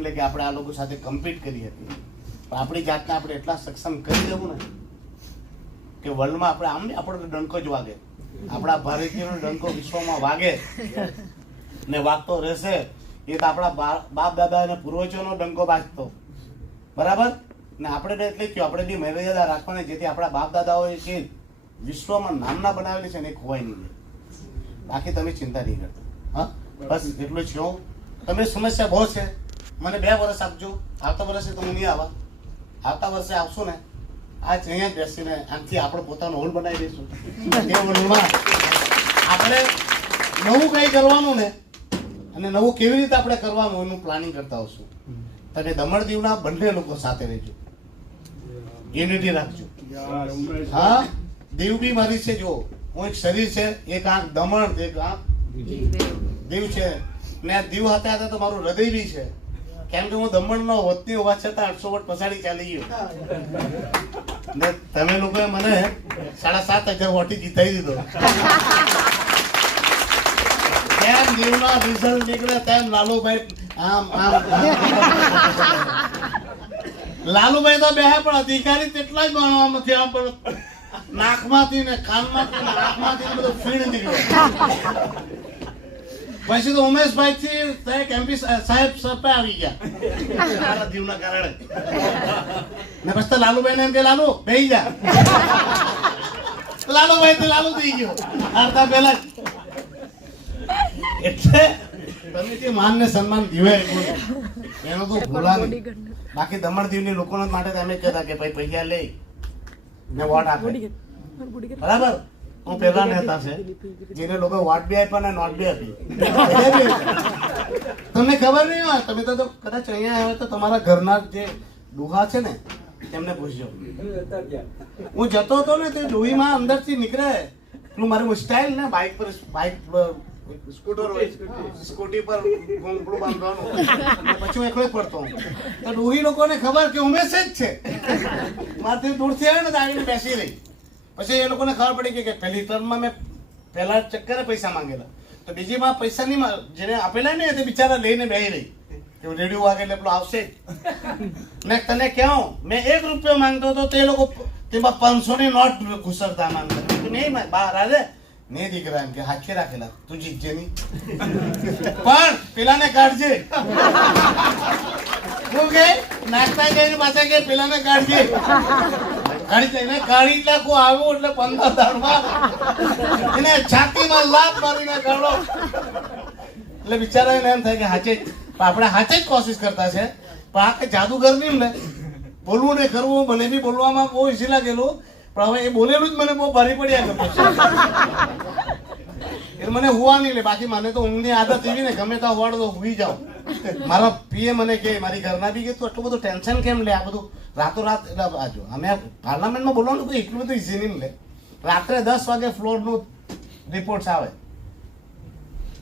એમ લે કે આપણે આ લોકો સાથે કમ્પીટ કરી હતી, પણ આપણી જાતને આપણે એટલા સક્ષમ કરી દેવું ને કે વર્લ્ડમાં આપણે આમ ને આપણો ડંકો જ વાગે, આપણા ભારતીયનો ડંકો વિશ્વમાં વાગે ને વાગતો રહેશે. એ તો આપણા બાપ દાદા અને પૂર્વજોનો ડંકો વાગતો, બરાબર ને. આપણે એટલે કહ્યું આપણે બી મર્યાદા રાખવાની, જેથી આપણા બાપ દાદાઓએ જે વિશ્વમાં નામના બનાવેલી છે ને એ ખોવાય નહીં. બાકી તમે ચિંતા નહીં કરતા. હા, બસ એટલું જ કહું. તમે સમસ્યા બહુ છે, મને 2 વર્ષ આપજો. આવતા વર્ષે તો હું નહીં આવા, આવતા વર્ષે આવશું ને આજ અહીંયા બેસીને આમથી આપણે પોતાનો હોલ બનાવી દઈશું. એ હોલમાં આપણે નવું કંઈ કરવાનું ને, અને નવું કેવી રીતે આપણે કરવાનું એનું પ્લાનિંગ કરતા આવશું. તમે દમણ દીવના બંને લોકો સાથે રહેજો, યુનિટી રાખજો. હા, દીવ બી મારી છે. જો હું એક શરીર છે, એક આંખ દમણ, એક આંખ દીવ છે ને. આ દીવ હતા હતા તો મારું હૃદય બી છે, કેમ કે હું દમણનો વતની હોવા છતાં 800 વોટ પછાડી ચાલી ગયો ને તમે લોકોએ મને 7,500 વોટથી જીતાઈ દીધો. તેમ દીવના રિઝલ્ટ નીકળે તેમ લાલુભાઈ આમ લાલુભાઈ તો બેહે, પણ અધિકારી તેટલા જ માનવામાં નથી. આમ પણ નાકમાંથી ને કાનમાંથી ને આંખમાંથી બધું ફીણ નીકળે. પછી તો ઉમેશભાઈ થી એમપી સાહેબ સપે આવી ગયા દીવના કારણે. ને પછી તો લાલુભાઈ ને એમ કે લાલુ બેહી જા. લાલુભાઈ તો લાલુ થઈ ગયો આવતા પહેલા જ. એટલે તમે જે માન ને સન્માન દીવાય એનો તો ભૂલા નહીં. બાકી દમણ દીવની લોકોને માટે તમે કહેતા કે ભાઈ પૈસા લે ને વોટ આપે, બરાબર. હું પેલા નેતા છે જેને લોકો વોટ બી આપ્યા ને નોટ બી આપી. તમને ખબર નહીં હોય, તમે તો કદાચ અહીંયા આવ્યા તો તમારા ઘરના જે ડોહા છે ને તેમને પૂછજો. હું જતો હતો ને તે ડોહીમાં અંદરથી નીકળે પેલું મારું સ્ટાઇલ ને બાઇક સ્કૂટર હોય, સ્કૂટી પર ઘોંઘડું બાંધવાનું, પછી હું એકલો જ પડતો. તો ડોહી લોકોને ખબર કે ઉમેશ જ છે. મારાથી દૂરથી આવે ને તો આવીને બેસી રહી. પછી એ લોકોને ખબર પડી કે પહેલી ટર્મમાં મેં પહેલા ચક્કરે પૈસા માંગેલા, તો બીજીમાં પૈસા નહીં જેને આપેલા ને તે બિચારા લઈને બેસી રહી કે રેડિયો વાગે એટલે પેલો આવશે ને. તને કહું મેં 1 રૂપિયો માંગતો હતો, તે લોકો તેમાં 500ની નોટ ઘુસરતા માંગતા. નહીં બહાર આવે ને દીકરા એમ કે હાથે રાખેલા તું જીતજે નહીં, પણ પેલાને કાઢજે. શું કે નાખતા જઈને પાછા કે પેલાને કાઢજે. કાઢી નાખું આવ્યું એટલે 15 દાડમાં એને છાતીમાં લાત મારીને કાઢો. એટલે બિચારા એને એમ થાય કે હાચે આપણે હાચે જ કોશિશ કરતા છે, પણ આ કઈ જાદુગર નહીં ને બોલવું ને કરવું. મને બી બોલવામાં બહુ ઈઝી લાગેલું, પણ હવે એ બોલેલું જ મને બહુ ભારી પડ્યા કે એટલે મને હુવા નહીં લે. બાકી મને તો ઊંઘની આદત એવી ને ગમે ત્યાં હોવાડો તો હુઈ જાઓ. મારા પીએ મને કે મારી ઘરના બી કે તું એટલું બધું ટેન્શન કેમ લે, આ બધું રાતોરાત. એટલે બાજુ અમે પાર્લામેન્ટમાં બોલવાનું તો એટલું બધું ઇઝી નહીં લે. રાત્રે 10 વાગે ફ્લોરનું રિપોર્ટ્સ આવે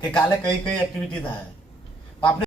કે કાલે કઈ કઈ એક્ટિવિટી થાય. આપણે